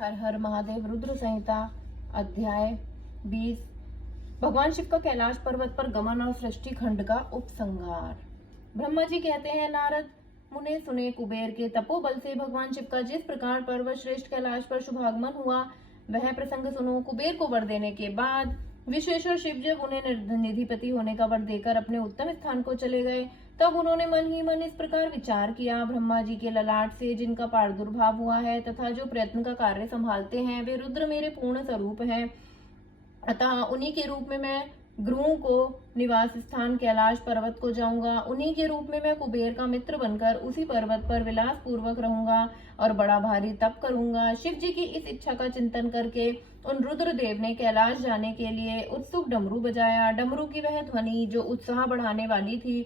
हर हर महादेव। रुद्र संहिता अध्याय 20। भगवान शिव का कैलाश पर्वत पर गमन और सृष्टि खंड का उपसंहार। ब्रह्मा जी कहते हैं, नारद मुने सुने, कुबेर के तपोबल से भगवान शिव का जिस प्रकार पर्वत श्रेष्ठ कैलाश पर शुभागमन हुआ वह प्रसंग सुनो। कुबेर को वर देने के बाद विश्वेश्वर शिव जब उन्हें निधिपति होने का वर देकर अपने उत्तम स्थान को चले गए, तब उन्होंने मन ही मन इस प्रकार विचार किया, ब्रह्मा जी के ललाट से जिनका प्रादुर्भाव हुआ है तथा जो प्रयत्न का कार्य संभालते हैं वे रुद्र मेरे पूर्ण स्वरूप हैं, अतः उन्हीं के रूप में मैं गुरुओं को निवास स्थान कैलाश पर्वत को जाऊंगा। उन्हीं के रूप में मैं कुबेर का मित्र बनकर उसी पर्वत पर विलास पूर्वक रहूंगा और बड़ा भारी तप करूंगा। शिव जी की इस इच्छा का चिंतन करके उन रुद्रदेव ने कैलाश जाने के लिए उत्सुक डमरू बजाया। डमरू की वह ध्वनि जो उत्साह बढ़ाने वाली थी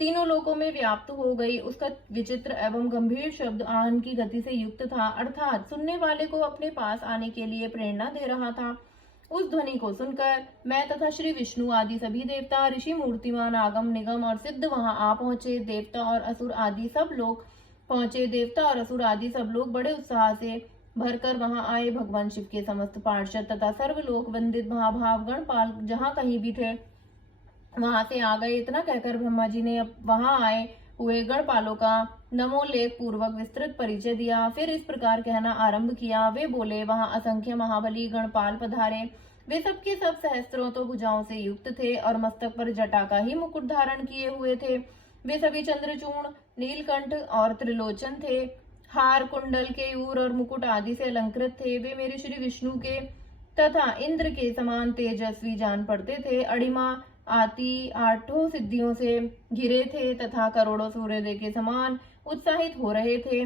तीनों लोकों में व्याप्त हो गई। उसका विचित्र एवं गंभीर शब्द आहन की गति से युक्त था, अर्थात सुनने वाले को अपने पास आने के लिए प्रेरणा दे रहा था। उस ध्वनि को सुनकर मैं तथा श्री विष्णु आदि सभी देवता, ऋषि, मूर्तिमान, आगम, निगम और सिद्ध वहां आ पहुंचे। देवता और असुर आदि सब लोग पहुंचे। देवता और असुर आदि सब लोग बड़े उत्साह से भरकर वहां आए। भगवान शिव के समस्त पार्षद तथा सर्वलोक वंदित महाभाव गणपाल जहां कहीं भी थे वहां से आ गए। इतना कहकर ब्रह्मा जी ने वहां आए हुए गणपालों का नमोल्लेख पूर्वक विस्तृत परिचय दिया। फिर इस प्रकार कहना आरंभ किया। वे बोले, वहां असंख्य महाबली गणपाल पधारे। वे सबके सब सहस्त्रों तो भुजाओं से युक्त थे और मस्तक पर जटा का ही मुकुट धारण किए हुए थे। वे सभी चंद्रचूर्ण, नीलकंठ और त्रिलोचन थे। हार, कुंडल, केयूर और मुकुट आदि से अलंकृत थे। वे मेरे श्री विष्णु के तथा इंद्र के समान तेजस्वी जान पड़ते थे। अड़िमा आती आठों सिद्धियों से घिरे थे तथा करोड़ों सूर्योदय के समान उत्साहित हो रहे थे।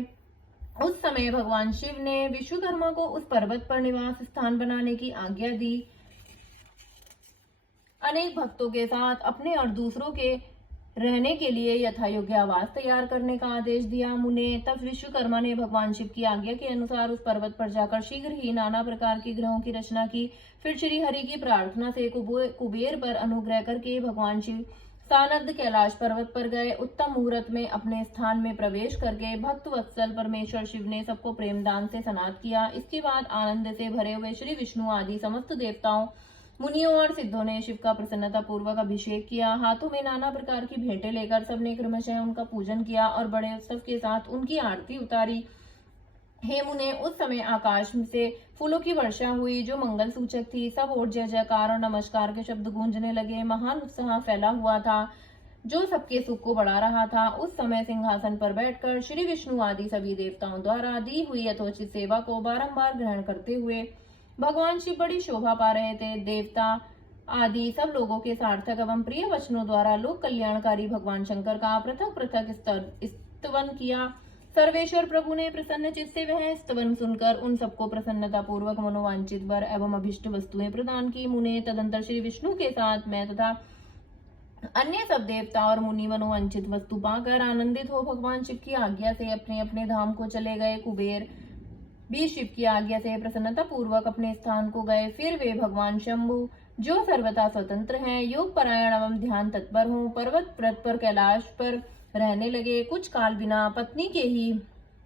उस समय भगवान शिव ने विश्वकर्मा को उस पर्वत पर निवास स्थान बनाने की आज्ञा दी। अनेक भक्तों के साथ अपने और दूसरों के रहने के लिए यथा योग्य आवास तैयार करने का आदेश दिया। मुने, तब विश्वकर्मा ने भगवान शिव की आज्ञा के अनुसार उस पर्वत पर जाकर शीघ्र ही नाना प्रकार के ग्रहों की रचना की। फिर श्री हरि की प्रार्थना से कुबेर पर अनुग्रह करके भगवान शिव सानद कैलाश पर्वत पर गए। उत्तम मुहूर्त में अपने स्थान में प्रवेश करके भक्त वत्सल परमेश्वर शिव ने सबको प्रेमदान से स्नात किया। इसके बाद आनंद से भरे हुए श्री विष्णु आदि समस्त देवताओं, मुनियों और सिद्धों ने शिव का प्रसन्नता पूर्वक अभिषेक किया। हाथों में नाना प्रकार की भेंटें लेकर सबने क्रमशः उनका पूजन किया और बड़े उत्सव के साथ उनकी आरती उतारी। हे मुने, उस समय आकाश से फूलों की वर्षा हुई जो मंगल सूचक थी। सब ओर जय जयकार और नमस्कार के शब्द गूंजने लगे। महान उत्साह फैला हुआ था जो सबके सुख को बढ़ा रहा था। उस समय सिंहासन पर बैठकर श्री विष्णु आदि सभी देवताओं द्वारा दी हुई यथोचित सेवा को बारंबार ग्रहण करते हुए भगवान शिव बड़ी शोभा पा रहे थे। देवता आदि सब लोगों के सार्थक एवं प्रिय वचनों द्वारा लोक कल्याणकारी भगवान शंकर का पृथक पृथक स्तवन किया। सर्वेश्वर प्रभु ने प्रसन्न चित्त से वह स्तवन सुनकर उन सबको प्रसन्नता पूर्वक मनोवांछित वर एवं अभिष्ट वस्तुएं प्रदान की। मुने, तदंतर श्री विष्णु के साथ मैं तथा अन्य सब देवता और मुनि मनोवांछित वस्तु पाकर आनंदित हो भगवान शिव की आज्ञा से अपने अपने धाम को चले गए। कुबेर भी शिव की आज्ञा से प्रसन्नता पूर्वक अपने स्थान को गए। फिर वे भगवान शंभु जो सर्वथा स्वतंत्र हैं, योग परायण एवं ध्यान तत्पर हों, पर्वत व्रत पर कैलाश पर रहने लगे। कुछ काल बिना पत्नी के ही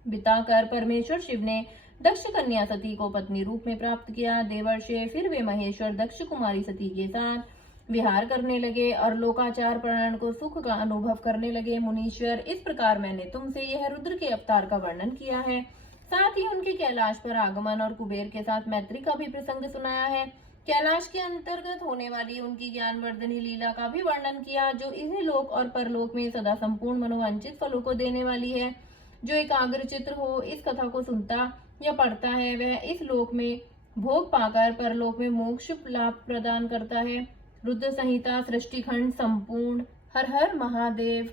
बिताकर परमेश्वर शिव ने दक्ष कन्या सती को पत्नी रूप में प्राप्त किया। देवर्षि फिर वे महेश्वर दक्ष कुमारी सती के साथ विहार करने लगे और लोकाचार प्राण को सुख का अनुभव करने लगे। मुनीश्वर, इस प्रकार मैंने तुमसे यह रुद्र के अवतार का वर्णन किया है, साथ ही उनके कैलाश पर आगमन और कुबेर के साथ मैत्री का भी प्रसंग सुनाया है। कैलाश के अंतर्गत होने वाली उनकी ज्ञानवर्धनी लीला का भी वर्णन किया जो इसी लोक और परलोक में सदा संपूर्ण मनोवांछित फलों को देने वाली है। जो एकाग्र चित्र हो इस कथा को सुनता या पढ़ता है वह इस लोक में भोग पाकर परलोक में मोक्ष लाभ प्रदान करता है। रुद्र संहिता सृष्टि खंड संपूर्ण। हर हर महादेव।